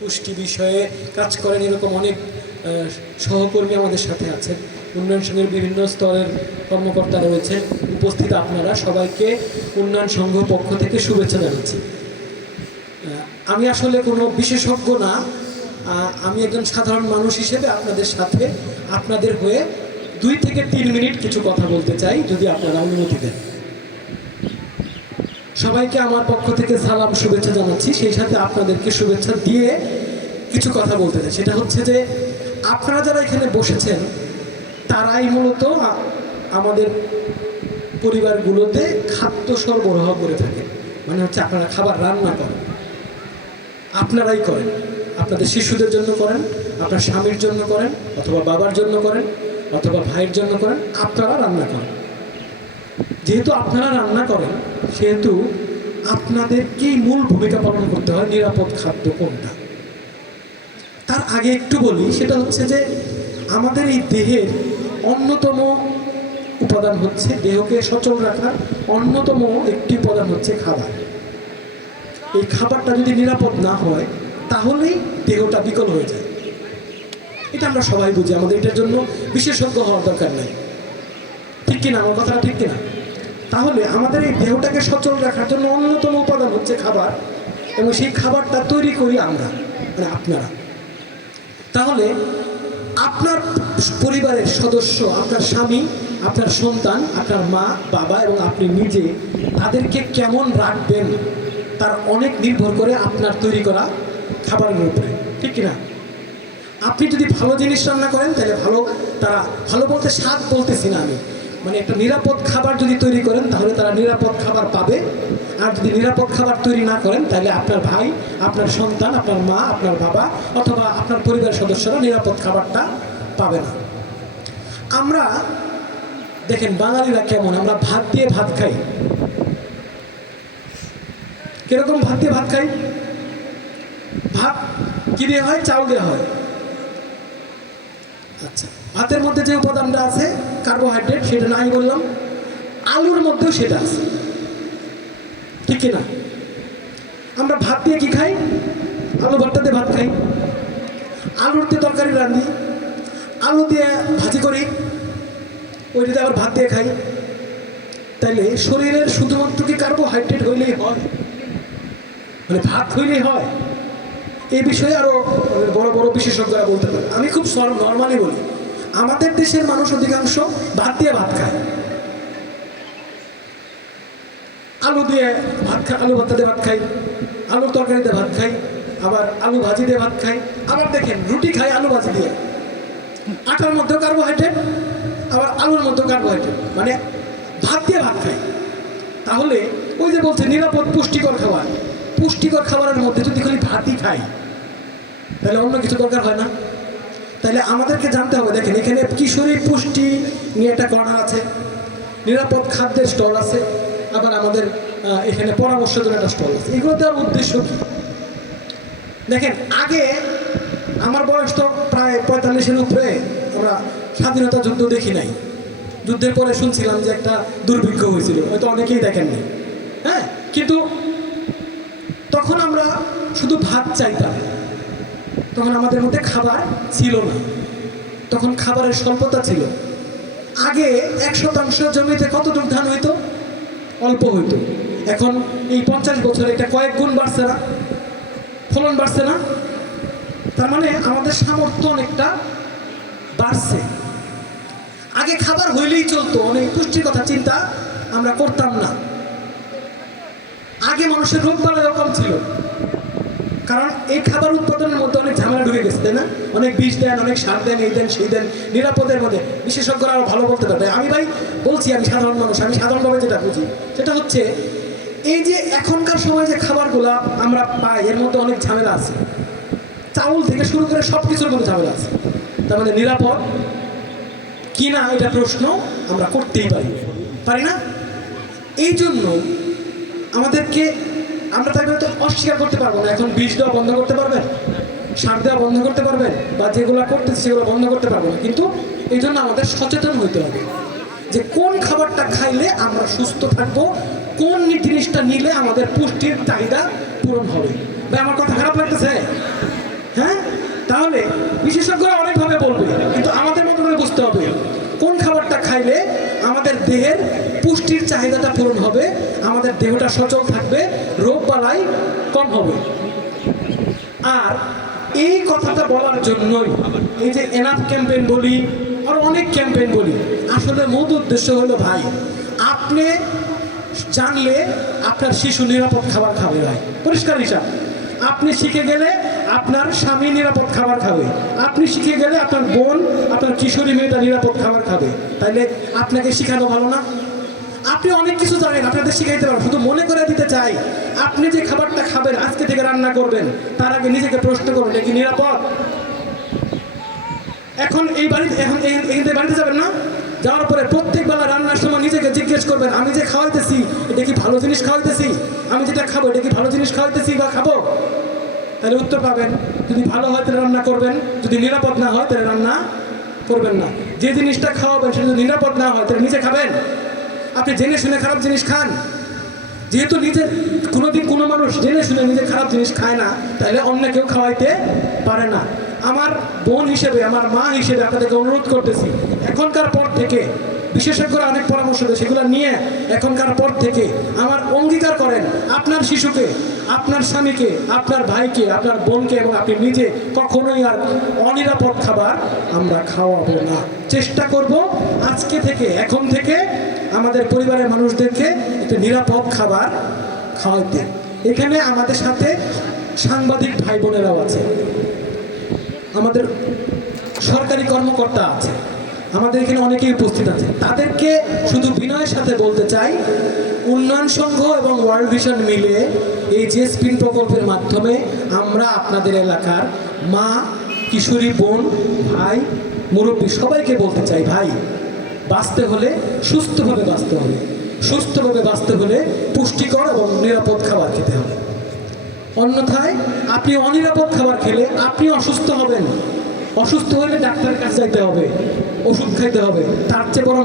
পুষ্টি বিষয়ে কাজ করেন এরকম অনেক সহকর্মী আমাদের সাথে আছেন। উন্নয়ন সংঘের বিভিন্ন স্তরের কর্মকর্তা রয়েছেন। উপস্থিত আপনারা সবাইকে উন্নয়ন সংঘ পক্ষ থেকে শুভেচ্ছা জানাচ্ছি। আমি আসলে কোনো বিশেষজ্ঞ না, আমি একজন সাধারণ মানুষ হিসেবে আপনাদের সাথে আপনাদের হয়ে 2 থেকে 3 মিনিট কিছু কথা বলতে চাই, যদি আপনারা অনুমতি দেন। সবাইকে আমার পক্ষ থেকে সালাম শুভেচ্ছা জানাচ্ছি, সেই সাথে আপনাদেরকে শুভেচ্ছা দিয়ে কিছু কথা বলতে চাই। সেটা হচ্ছে যে আপনারা যারা এখানে বসেছেন তারাই মূলত আমাদের পরিবারগুলোতে খাদ্য সরবরাহ করে থাকে। মানে হচ্ছে আপনারা খাবার রান্না করেন, আপনারাই করেন, আপনাদের শিশুদের জন্য করেন, আপনার স্বামীর জন্য করেন, অথবা বাবার জন্য করেন, অথবা ভাইয়ের জন্য করেন, আপনারা রান্না করেন। যেহেতু আপনারা রান্না করেন সেহেতু আপনাদেরকেই মূল ভূমিকা পালন করতে হয় নিরাপদ খাদ্য কোনটা। তার আগে একটু বলি, সেটা হচ্ছে যে আমাদের এই দেহের অন্যতম উপাদান হচ্ছে, দেহকে সচল রাখার অন্যতম একটি উপাদান হচ্ছে খাবার। এই খাবারটা যদি নিরাপদ না হয় তাহলেই দেহটা বিকল হয়ে যায়। এটা আমরা সবাই বুঝি, আমাদের এটার জন্য বিশেষজ্ঞ হওয়ার দরকার নেই, ঠিক কিনা? আমার কথাটা ঠিক কিনা? তাহলে আমাদের এই দেহটাকে সচল রাখার জন্য অন্যতম উপাদান হচ্ছে খাবার, এবং সেই খাবারটা তৈরি করি আমরা, মানে আপনারা। তাহলে আপনার পরিবারের সদস্য, আপনার স্বামী, আপনার সন্তান, আপনার মা বাবা এবং আপনি নিজে, তাদেরকে কেমন রাখবেন তার অনেক নির্ভর করে আপনার তৈরি করা খাবারের উপরে, ঠিক কিনা? আপনি যদি ভালো জিনিস রান্না করেন তাহলে তারা ভালো বলতে স্বাদ বলতেছি না আমি, মানে একটা নিরাপদ খাবার যদি তৈরি করেন তাহলে তারা নিরাপদ খাবার পাবে। আর যদি নিরাপদ খাবার তৈরি না করেন তাহলে আপনার ভাই, আপনার সন্তান, আপনার মা, আপনার বাবা অথবা আপনার পরিবারের সদস্যরা নিরাপদ খাবারটা পাবে না। আমরা দেখেন বাঙালিরা কেমন, আমরা ভাত দিয়ে ভাত খাই। কিরকম ভাত দিয়ে ভাত খাই? ভাত কি দিয়ে হয়? চাউল দেওয়া হয়। আচ্ছা, ভাতের মধ্যে যে উপাদানটা আছে কার্বোহাইড্রেট, সেটা নাই বললাম, আলুর মধ্যেও সেটা আছে, ঠিক কিনা? আমরা ভাত দিয়ে কি খাই? আলু ভর্তা দিয়ে ভাত খাই, আলুর দিয়ে তরকারি রাঁধি, আলু দিয়ে ভাজি করি, ওইটাতে আবার ভাত দিয়ে খাই। তাইলে শরীরের শুধুমাত্র কি কার্বোহাইড্রেট হইলেই হয়, মানে ভাত হইলেই হয়? এই বিষয়ে আরো বড় বড় বিশেষজ্ঞরা বলতে পারে। আমি খুব নর্মালি বলি, আমাদের দেশের মানুষ অধিকাংশ ভাত দিয়ে ভাত খায়, আলু দিয়ে ভাত খায়, আলু ভর্তা দিয়ে ভাত খাই, আলুর তরকারিতে ভাত খাই, আবার আলু ভাজি দিয়ে ভাত খাই, আবার দেখেন রুটি খাই আলু ভাজি দিয়ে। আটার মধ্যেও কার্বোহাইড্রেট, আবার আলুর মধ্যেও কার্বোহাইড্রেট, মানে ভাত দিয়ে ভাত খাই। তাহলে ওই যে বলছে নিরাপদ পুষ্টিকর খাবার, পুষ্টিকর খাবারের মধ্যে যদি খালি ভাতই খাই তাহলে অন্য কিছু দরকার হয় না। তাহলে আমাদেরকে জানতে হবে, দেখেন এখানে কিশোরী পুষ্টি নিয়ে একটা কর্নার আছে, নিরাপদ খাদ্যের স্টল আছে, আবার আমাদের এখানে পরামর্শ দেওয়ার একটা স্টল আছে। এগুলো দেওয়ার উদ্দেশ্য কি? দেখেন আগে আমার বয়স তো প্রায় 45-এর উপরে, আমরা স্বাধীনতা যুদ্ধ দেখি নাই। যুদ্ধের পরে শুনছিলাম যে একটা দুর্ভিক্ষ হয়েছিল, হয়তো অনেকেই দেখেননি, হ্যাঁ। কিন্তু তখন আমরা শুধু ভাত চাইতাম, তখন আমাদের মধ্যে খাবার ছিল না, তখন খাবারের স্বল্পতা ছিল। আগে 1% জমিতে কতটুকু ধান হইতো? অল্প হইতো। এখন এই 50 বছরে এটা কয়েক গুণ বাড়ছে না? ফলন বাড়ছে না? তার মানে আমাদের সামর্থ্য অনেকটা বাড়ছে। আগে খাবার হইলেই চলতো, অনেক পুষ্টির কথা চিন্তা আমরা করতাম না। আগে মানুষের রোগ বালাইও কম ছিল, কারণ এই খাবার উৎপাদনের মধ্যে অনেক ঝামেলা ঢুকে গেছে, তাই না? অনেক বিষ দেন, অনেক সার দেন, এই দেন সেই দেন, নিরাপদের মধ্যে বিশেষজ্ঞরা আরো ভালো বলতে পারবে। আমি ভাই বলছি, আমি সাধারণ মানুষ, আমি সাধারণভাবে যেটা বুঝি সেটা হচ্ছে এই যে এখনকার সময় যে খাবারগুলো আমরা পাই এর মধ্যে অনেক ঝামেলা আছে, চাউল থেকে শুরু করে সব কিছুর মধ্যে ঝামেলা আছে। তার মানে নিরাপদ কি না এটা প্রশ্ন আমরা করতেই পারি না। এই জন্য আমাদেরকে, আমরা তাকে তো অস্বীকার করতে পারবো না, এখন বীজ দেওয়া বন্ধ করতে পারবেন, সার দেওয়া বন্ধ করতে পারবেন, বা যেগুলো করতেছে সেগুলো বন্ধ করতে পারবো না। কিন্তু এই জন্য আমাদের সচেতন হইতে হবে যে কোন খাবারটা খাইলে আমরা সুস্থ থাকবো, কোন জিনিসটা নিলে আমাদের পুষ্টির চাহিদা পূরণ হবে। ভাই আমার কথা খারাপ লাগতেছে? তাহলে বিশেষজ্ঞরা অনেকভাবে বলবে, কিন্তু আমাদের মতো করে বুঝতে হবে কোন খাবারটা খাইলে আমাদের দেহের পুষ্টির চাহিদাটা পূরণ হবে, আমাদের দেহটা সচল থাকবে, রোগ বালাই কম হবে। আর এই কথাটা বলার জন্যই এই যে এনাফ ক্যাম্পেইন বলি আর অনেক ক্যাম্পেইন বলি, আসলে মূল উদ্দেশ্য হলো ভাই, আপনি জানলে আপনার শিশু নিরাপদ খাবার খাবে ভাই, পরিষ্কার হিসাব। আপনি শিখে গেলে আপনার স্বামী নিরাপদ খাবার খাবে, আপনি শিখে গেলে আপনার বোন, আপনার কিশোরী মেয়েটা নিরাপদ খাবার খাবে। তাইলে আপনাকে শিখানো ভালো না? আপনি অনেক কিছু জানেন, আপনাদের শিখাইতে পারেন, শুধু মনে করে দিতে চাই আপনি যে খাবারটা খাবেন, আজকে থেকে রান্না করবেন, তার আগে নিজেকে প্রশ্ন করুন এটা কি নিরাপদ। এখন এই বাড়িতে যাবেন না, যাওয়ার পরে প্রত্যেক বেলা রান্নার সময় নিজেকে জিজ্ঞেস করবেন আমি যে খাওয়াইতেছি এটা কি ভালো জিনিস খাওয়াইতেছি, আমি যেটা খাবো এটা কি ভালো জিনিস খাওয়াইতেছি বা খাবো। তাহলে উত্তর পাবেন, যদি ভালো হয় তাহলে রান্না করবেন, যদি নিরাপদ না হয় তাহলে রান্না করবেন না। যে জিনিসটা খাওয়াবেন সেটা যদি নিরাপদ না হয় তাহলে নিজে খাবেন। আপনি জেনে শুনে খারাপ জিনিস খান, যেহেতু নিজের কোনোদিন কোনো মানুষ জেনে শুনে নিজে খারাপ জিনিস খায় না, তাহলে অন্য কেউ খাওয়াইতে পারে না। আমার বোন হিসেবে, আমার মা হিসেবে আপনাদেরকে অনুরোধ করতেছি, এখনকার পর থেকে বিশেষজ্ঞরা অনেক পরামর্শ দেয়, সেগুলো নিয়ে এখনকার পর থেকে আমার অঙ্গীকার করেন আপনার শিশুকে, আপনার স্বামীকে, আপনার ভাইকে, আপনার বোনকে এবং আপনি নিজে কখনোই আর অনিরাপদ খাবার আমরা খাওয়াবো না। চেষ্টা করব আজকে থেকে, এখন থেকে আমাদের পরিবারের মানুষদেরকে একটা নিরাপদ খাবার খাওয়াইতে। এখানে আমাদের সাথে সাংবাদিক ভাই বোনেরাও আছে, আমাদের সরকারি কর্মকর্তা আছে, আমাদের এখানে অনেকেই উপস্থিত আছে। তাদেরকে শুধু বিনয়ের সাথে বলতে চাই, উন্নয়ন সংঘ এবং ওয়ার্ল্ড ভিশন মিলে এই যে স্পিন প্রকল্পের মাধ্যমে আমরা আপনাদের এলাকার মা, কিশোরী, বোন, ভাই, মুরব্বী সবাইকে বলতে চাই, ভাই বাঁচতে হলে সুস্থভাবে বাঁচতে হবে, সুস্থভাবে বাঁচতে হলে পুষ্টিকর এবং নিরাপদ খাবার খেতে হবে। অন্যথায় আপনি অনিরাপদ খাবার খেলে আপনি অসুস্থ হবেন, অসুস্থ হলে ডাক্তারের কাছে যাইতে হবে, ওষুধ খাইতে হবে, তার চেয়ে বরং